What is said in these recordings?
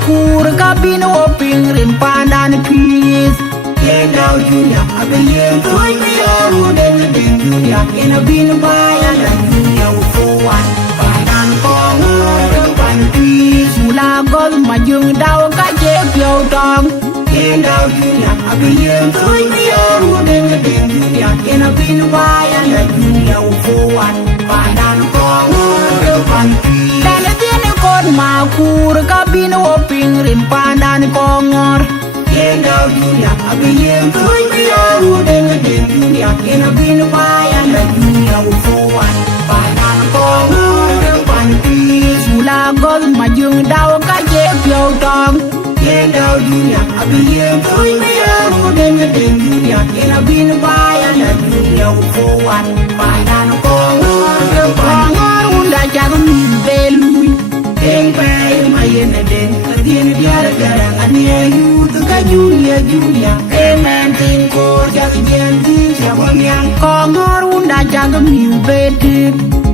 makur kabino pingrin pandan peace. Yenda Julia, I be yen toy me aru den Julia in a bin by and Julia for one. Pandan kong pan peace. Mula gol majung dao ka je pyo tong. Yenda Julia, I be yen toy me aru den Julia in a bin by and Julia for one. Pandan kong pan peace. Dan tiene kon makur kabino pingrin pandan kongor. Yenda Julia, I be yen toy me aru den Julia in a bin by and Julia for one. Pandan kong pan peace. Mula gol majung dao ka je pyo tong. Yenda Julia, I be yen toy me aru den Julia in a bin by and Julia for one. Pandan kong unda jago mi belu. Deng bay ma yene deng kadien biara garang ania yu tuka Julia Julia. Amen tin ko jag jen tin jabon yang kongor unda jago mi beti.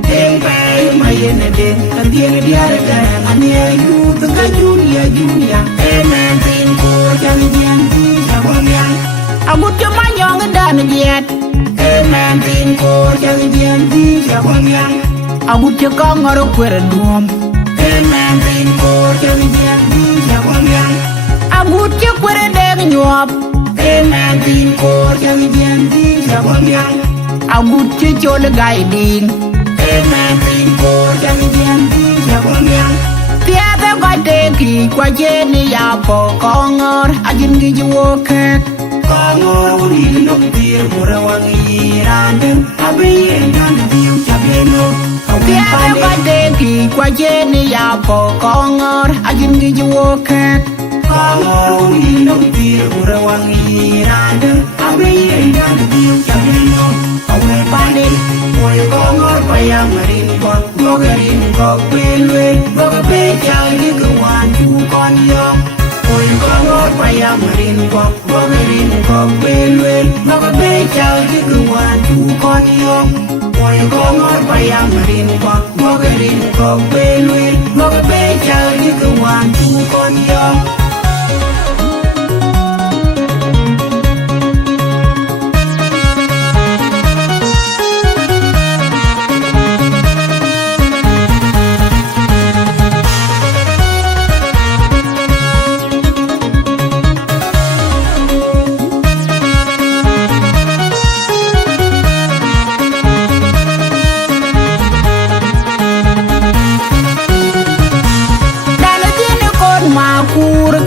Deng bay ma yene deng kadien biara garang ania yu tuka Julia Julia. Amen tin ko jag jen tin jabon yang agut cuma nyong dan jet. Amen tin ko jag jen tin jabon yang agut cekongor kuer duom. Amen tin ko jag jen tin jabon yang agut cekwere deg nyop. Amen tin ko jag jen tin jabon yang agut cecol gai ding. Amen tin ko jag jen tin jabon yang tiada gai deki kwa jeni ya po kongor ajin gi woket. Kongor uri nok tir burawangi randem abi endan diu chabeno. Tiada gai deki kwa jeni ya po kongor ajin gi woket. Kongor uri nok tir burawangi randem abi endan diu chabeno. Awe pandin oy kongor payang marin kok gogerin kok pelwe goge jali kewan tu kon yong. Oy kongor payang marin kok gogerin kok pelwe goge jali kewan tu kon yong. Oy kongor payang marin kok gogerin kok pelwe goge jali kewan tu kon yong.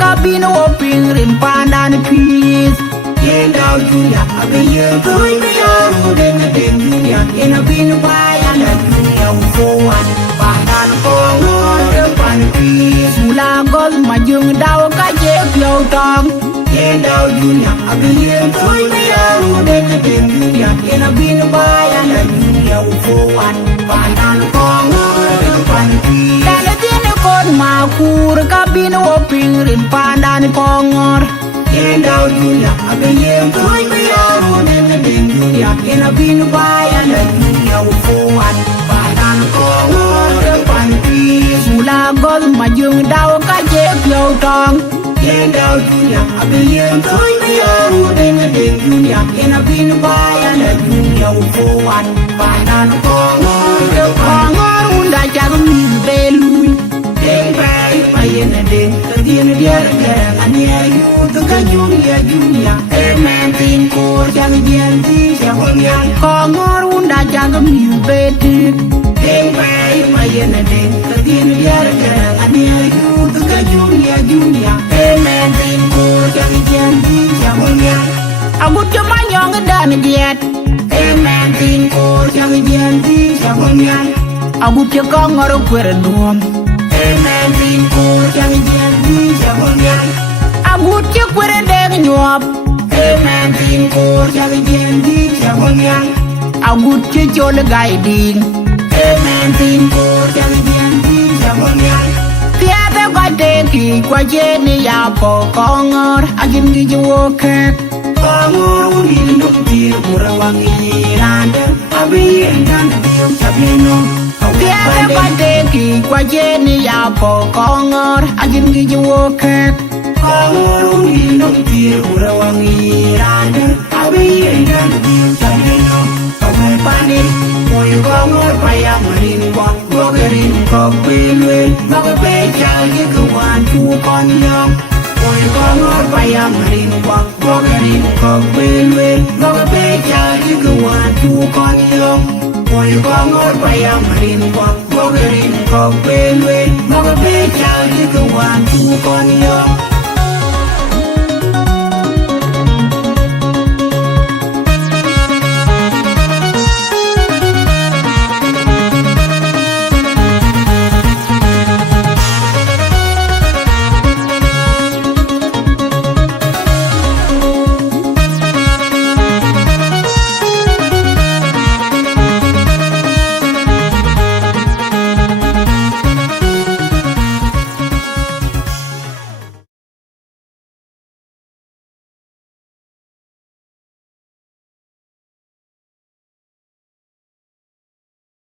Kabino pingrin pandan peace. Yenda Julia, I be yen toy me aru den Julia in a bin by and Julia for one. Pandan kong pan peace. Mula gol majung dao ka je pyo tong. Yenda Julia, I be yen toy me aru den Julia in a bin by and Julia for one. Pandan kong pan peace. Dan tiene kon makur kabino pingrin pandan kongor. Yenda Julia, I be yen toy me aru den Julia in a bin by and Julia for one. Pandan kongor pan peace. Mula gol majung dao ka je pyo tong. Yenda Julia, I be yen toy me aru den Julia in a bin by and Julia for one. Pandan kongor unda jago mi belu. Deng bay ma yene deng kadien biara garang ania yu tuka Julia Julia. Amen tin ko jag jen tin jabon yang kongor unda jago mi beti. Deng bay ma yene deng kadien biara garang ania yu tuka Julia Julia. Amen tin ko jag jen tin jabon yang agut cuma nyong dan jet. Amen tin ko jag jen tin jabon yang agut cekongor kuer duom. Amen tin ko jag jen tin jabon yang agut cekwere deg nyop. Amen tin ko jag jen tin jabon yang agut cecol gai ding. Amen tin ko jag jen tin jabon yang tiada gai deki kwa jeni ya po kongor ajin gi woket. Kongor uri nok tir burawangi randem abi endan diu chabeno. Tiada gai deki kwa jeni ya po kongor kongor agin gi woket kongor uni no tir urawangi rande abiye dan tabeno kamu panik moy kongor payam rin kwa gogerin kopilwe magabe jagi kawan tu konyong moy kongor payam rin kwa gogerin kopilwe magabe jagi kawan tu konyong moy kongor payam rin kwa gogerin kopilwe magabe jagi kawan tu konyong